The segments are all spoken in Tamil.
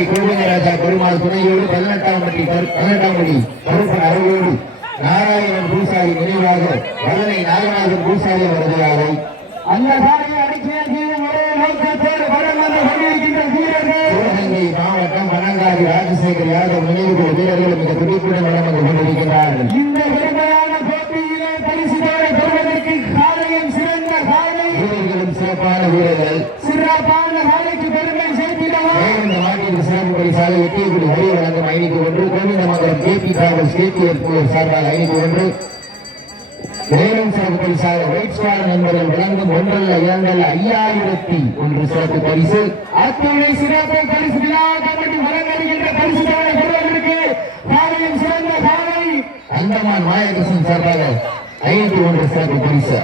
வல்லனை கோவிந்தராஜா பெருமாள் துணையோடு 18ஆம் படி கருப்பன் அருளோடு நாராயணன் பூசாரி நினைவாக வல்லனை நாகநாதன் பூசாரி வருகிறார்கள். அந்த சாலையை அடிக்கையில் ஒரே நோக்கத்தோடு வரம் வந்து கொண்டிருக்கின்ற வீரர்கள் சிவகங்கை மாவட்டம் பனங்காடி ராஜசேகர் யாதவ் நினைவுகள் வீரர்கள் மிக துடிப்புடன் வரம் வந்து கொண்டிருக்கிறார்கள். இந்த பெருமையான போட்டியிலே பரிசுகளை பெறுவதற்கு காலையும் சிறந்த காலை வீரர்களும் சிறப்பான வீரர்கள் சிறப்பான காலைக்கு பெருமை சேர்த்திடவா இந்த மாட்டிற்கு சிறப்பு பரிசாக எட்டியக்குடி வரி வழங்கும் 501 கோவிந்தமங்கலம் கேபி டிராவல்ஸ் கேபிஎஃப் சார்பாக 501 மேலும் சிறப்பு பரிசாக ஒயிட் ஸ்குவாட் நண்பர்கள் வழங்கும் 1 2 5001 சிறப்பு பரிசு. அத்துணை சிறப்பு பரிசு விழா கமிட்டி வழங்குகின்ற பரிசுகளை பெறுவதற்கு காலையும் சிறந்த காலை அந்தமான் மாயகிருஷ்ணன் சார்பாக 501 சிறப்பு பரிசு.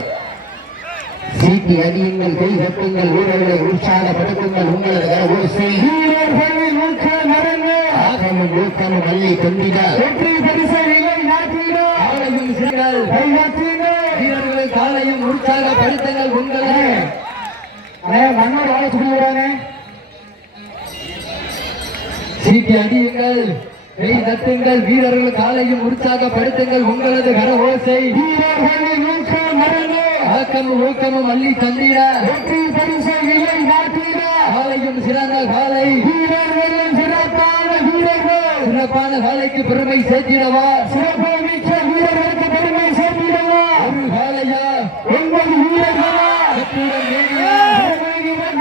சீட்டி அடியுங்கள், கை கட்டுங்கள், வீரர்களை உற்சாகப்படுத்துங்கள். உங்களது ஓசை வீரர்களின் ஊக்கம் மறந்து ஆகமும் ஊக்கமும் மல்லை கொண்டிட வெற்றி பரிசை நிலை நாட்டிட ஆலையும் சீர்கள் வீரர்களை காலையும் உற்சாகப்படுத்துங்கள். உங்களது மன்னோட வாழ சொல்லுவானே சீட்டி அடியுங்கள், கை தட்டுங்கள், வீரர்கள் காலையும் உற்சாகப்படுத்துங்கள். உங்களது கர ஓசை வீரர்களின் ஊக்கம் மறந்து ஆக்கமும் ஊக்கமும் அள்ளி தந்திட வெற்றி பரிசை நிலை நாட்டிட காலையும் சிறந்த காலை வீரர்களின் சிறப்பான வீரர்கள் சிறப்பான காலைக்கு பெருமை சேர்த்திடவா சிறப்பு மிக்க வீரர்களுக்கு பெருமை சேர்த்திடவா ஒரு காலையா 9 வீரர்களா சத்துடன் வேணியா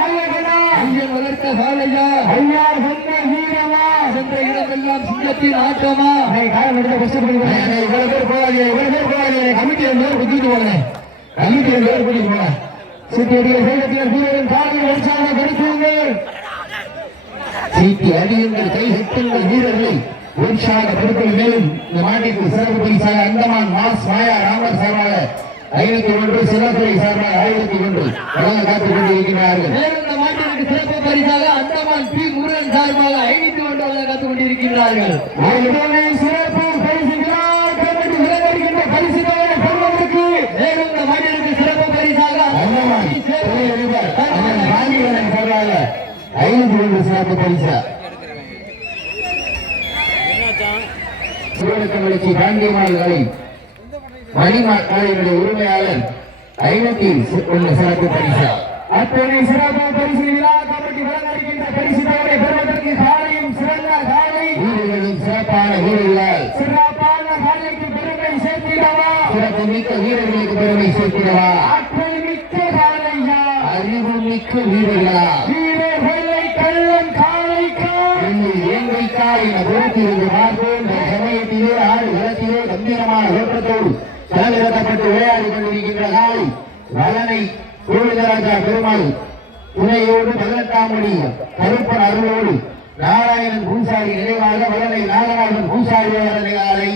நல்லகனா ஐயன் வளர்த்த காலையா ஐயா சொன்ன வீரமா சென்ற இடமெல்லாம் சிங்கத்தின் ஆட்டமா காலம் எடுத்த கஷ்டப்படுகிறேன் இவ்வளவு பேர் போவாங்க கமிட்டி குத்திட்டு போனேன் கமிட்டி கூட்டிட்டு போனேன் வீரரின் காலையில் உற்சாகப்படுத்துங்கள் சீட்டி அடியுங்கள், கை கட்டுங்கள், வீரர்களை உற்சாகப்படுத்துங்கள். மேலும் இந்த மாட்டிற்கு சிறப்பு பரிசாக அந்தமான் மாஸ் மாயா ராமர் சார்பாக 501 சிவத்துறை சார்பாக 1001 வழங்க காத்துக் கொண்டிருக்கிறார்கள். மேலும் இந்த மாட்டிற்கு சிறப்பு பரிசாக அந்தமான் பி முருகன் சார்பாக 501 வழங்க காத்துக் கொண்டிருக்கிறார்கள். சிறப்பு பரிசு கமிட்டி விளையாடுகின்ற பரிசுகளை பெறுவதற்கு மேலும் இந்த மாட்டிற்கு சிறப்பு பரிசாக அந்தமான் பாண்டியவன் சார்பாக 501 சிறப்பு பரிசா. சிவகங்கை பாண்டியமாள்களை மணிமாளிகளுடைய உரிமையாளர் 501 சிறப்பு பரிசா. அத்தனை சிறப்பு பரிசு விழா கமிட்டி வழங்குகின்ற பரிசுகளை பெறுவதற்கு காலையும் சிறந்த காலை வீரர்களும் சிறப்பான வீரர்கள் சிறப்பான காலைக்கு பெருமை சேர்த்திடவா சிறப்பு மிக்க வீரர்களுக்கு பெருமை சேர்க்கிறவா ஆற்றல் மிக்க காலையா அறிவு மிக்க வீரர்களா வீரர்களை கள்ளன் காலைக்கா எங்கைக்கா என பொறுத்திருந்து பார்ப்போம். இந்த சமயத்திலே ஆடு களத்திலே கம்பீரமான ஓட்டத்தோடு களமிறக்கப்பட்டு விளையாடி கொண்டிருக்கின்ற காலை வலனை கோவிந்தராஜா பெருமாள் துணையோடு 18ஆம் படி கருப்பன் அருளோடு நாராயணன் பூசாரி நினைவாக வலனை நாகநாதன் பூசாரி காலை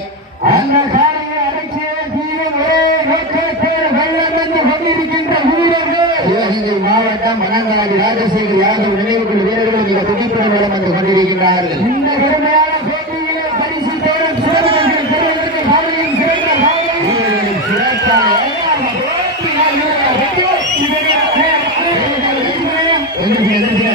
அந்த காலையை அடக்கிய வீரன் ஒரே நோக்கத்தோடு வெள்ளம் வந்து கொண்டிருக்கின்ற வீரர்கள் சிவகங்கை மாவட்டம் மனங்காடி ராஜசேகர் யாதவ் நினைவுகள் வீரர்கள் மிக துடிப்புடன் வலம் வந்து கொண்டிருக்கிறார்கள். இந்த பெருமையான போட்டியிலே பரிசு தேடும் சிறப்புகள் பெறுவதற்கு காலையும் சிறந்த காலை வீரர்களும் சிறப்பான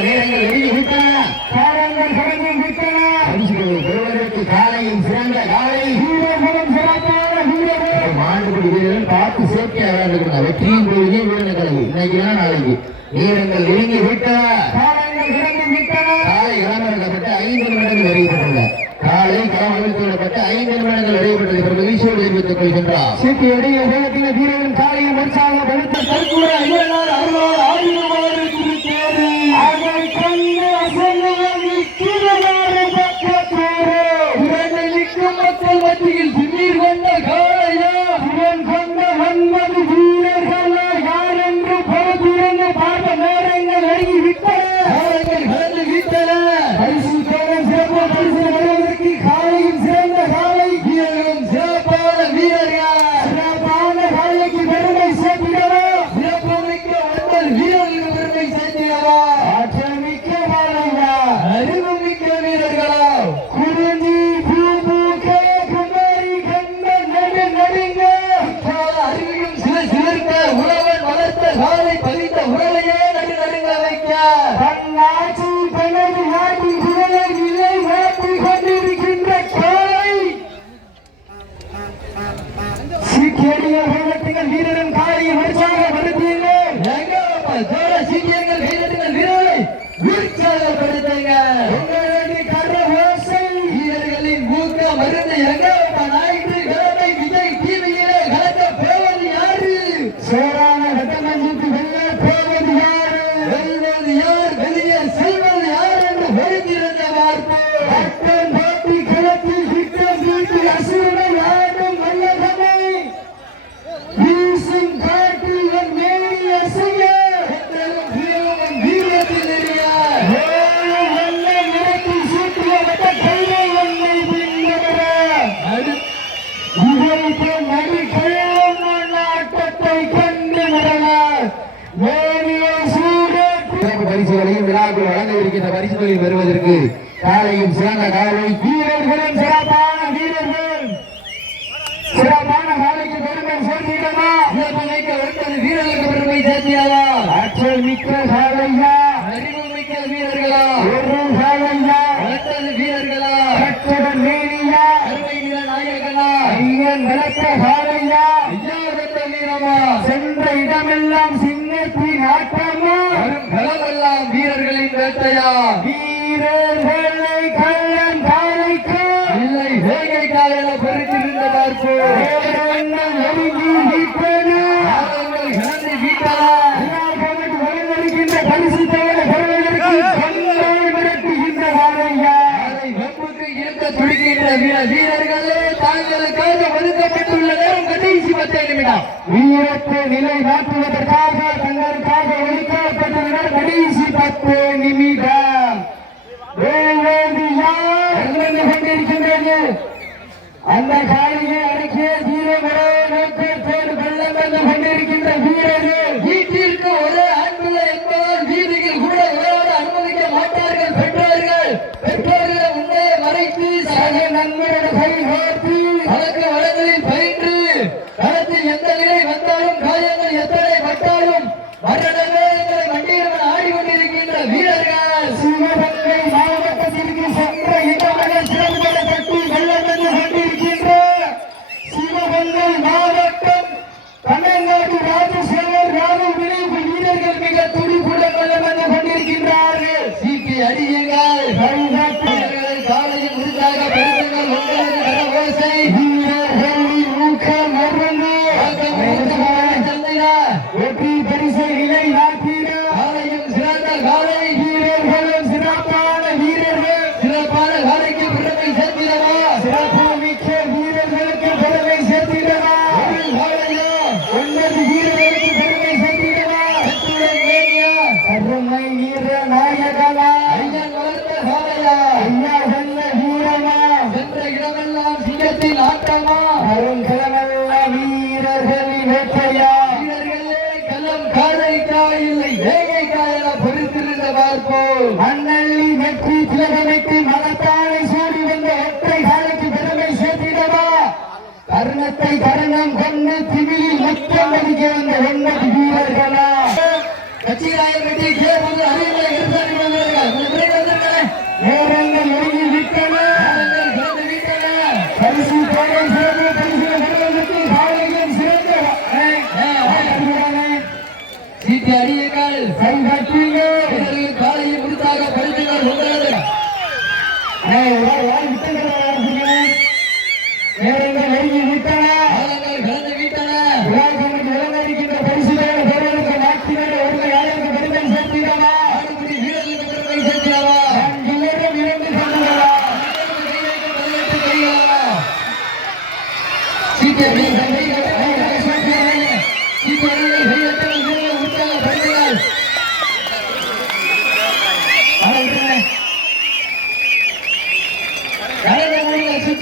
நேரங்கள் எழுதி விட்டன. காலங்கள் கடந்து விட்டன பரிசுகளை பெறுவதற்கு காலையும் சிறந்த காலை வீரர்களும் சிறப்பான வீரர்கள் மாண்டுபடி வீரர்கள் பார்த்து சேர்க்கையா விளையாடுகிறார். வெற்றியும் போய் வீரர்கள் இன்னைக்கு நாளைக்கு நேரங்கள் நெருங்கி விட்டன. காலங்கள் கடந்து விட்டன காலை களமிறக்கப்பட்டு 5 நிமிடங்கள் அறிவிக்கப்பட்டுள்ள காலை களம் அவிழ்த்துவிடப்பட்டு 5 நிமிடங்கள் அறிவிக்கப்பட்டது. மகிழ்ச்சியோடு தெரிவித்துக் கொள்கின்றார். சீட்டி அடிய வேகத்தில் வீரர்கள் காலையில் உற்சாகப்படுத்த தற்கூட ஐயனார் அருளால் ஆயுதமாறு குறித்தேறு அதை கண்டு அசையால் நிற்கிறவாறு பக்கத்தோடு இரண்டு நிற்கும் மக்கள் மத்தியில் சின்னீர் கொண்ட காளையா இவன் கொண்ட 9 வீரர்களா யார் என்று பொறுத்திருந்து பார்த்த நேரங்கள் நெருங்கி விட்டன காலங்கள் கடந்து விட்டன. பரிசு தேடும் சிறப்பு பரிசு வருவதற்கு காலையும் சிறந்த காலை வீரர்களும் சிறப்பான வீரர்கள் சிறப்பான விழாக்குள் வழங்க இருக்கின்ற பரிசுகளை பெறுவதற்கு காலையும் சிறந்த காலை வீரர்களும் சிறப்பான வீரர்கள் சிறப்பான காலைக்கு பெருமை சேர்த்திடமா சிறப்பு மிக்க 9 வீரர்களுக்கு பெருமை சேர்த்திடவா ஆற்றல் மிக்க காலையா அறிவு மிக்க வீரர்களா ஒரு காலையா 9 வீரர்களா கட்டுடன் மேனியா அருமை நில நாயகனா ஐயன் விளக்க காலையா ஐயாவட்ட வீரமா சென்ற இடமெல்லாம் சின்னத்தின் ஆட்டமா வரும் களமெல்லாம் வீரர்களின் வேட்டையா வீரர்களை கள்ளன் காலைக்கு இல்லை வேகைக்காக என பொறுத்திருந்த பார்ப்போம் ஒதுங்கி வீட்டனா காலங்கள் இழந்து வீட்டா வழங்கப்படுகின்ற பரிசு தவிர பெறுவதற்கு கண்ணை மிரட்டுகின்ற காலையா அதை வெப்புக்கு இருக்க துடிக்கின்ற வீரர்களே தாங்களுக்காக ஒதுக்கப்பட்டுள்ள நேரம் கடைசி 10 நிமிடம் வீரத்தை நிலை மாற்றுவதற்காக தங்களுக்காக ஒதுக்கப்பட்டுள்ள கடைசி 10 நிமிடம் கொண்டிருக்கின்றது அந்த காலையை அடக்கிய தீரமரோ நோக்கத்தோடு வெள்ளம் வந்து கொண்டிருக்கின்ற வீரர்கள் வீட்டிற்கு ஒரே ஆண்பிள்ளை என்பதால் வீதியில் கூட விளையாட அனுமதிக்க மாட்டார்கள் பெற்றோர்களை உண்மையை மறைத்து சக நண்பரோட கை கோர்த்து பழக்க வளங்களில் பயின்று களத்தில் எந்த நிலை வந்தாலும் காயங்கள் எத்தனை பட்டாலும் மரணமே எங்களை வண்டியில் ஆடிக்கொண்டிருக்கின்ற வீரர்கள் சிவகங்கை மாவட்டத்திற்கு சென்ற இடமென சிறந்த கட்டி வெள்ளம் வந்து கொண்டிருக்கின்ற சிவகங்கை மாவட்டம் பன்னங்காடு ராஜசேகர் ராகுல் நினைவு வீரர்கள் மிக துடிப்புடன் வெள்ளம் வந்து கொண்டிருக்கின்றார்கள் சீட்டி அடியுங்கள் காலையில் உறுதியாக பெருங்கள் உங்களுக்கு கரகோசை வீரர்களின் ஊக்கம் மறந்து வெற்றி பரிசை நிலை நாட்டிட காலையும் சிறந்த காலை வீரர்களும் சிறப்பான வீரர்கள் சிறப்பான காலைக்கு பெருமை சேர்த்திடவா சிறப்பு மிக்க வீரர்களுக்கு பெருமை சேர்த்திடவா 9 வீரர்களுக்கு பெருமை சேர்த்திடவா அருமை வீர நாயகனா ஐயன் வளர்ந்த காலையா ஐயா செல்ல வீரமா சென்ற இடமெல்லாம் சிங்கத்தின் ஆட்டமா அருங்கிழமல்ல வீரர்களின் வேட்டையா வீரர்களே களம் காலைக்கா இல்லை வேகைக்கா என பொறுத்திருந்த பார்ப்போம் மண்ணள்ளி வெற்றி திலகமிட்டு மலத்தானை சூடி வந்த ஒற்றை காலைக்கு பெருமை சேர்த்திடவா கர்ணத்தை கருணம் கொண்டு திமிழில் முத்தம் அடிக்க வந்த 9 வீரர்களா கட்சிராயப்பட்டி கேபுது அறிவுரை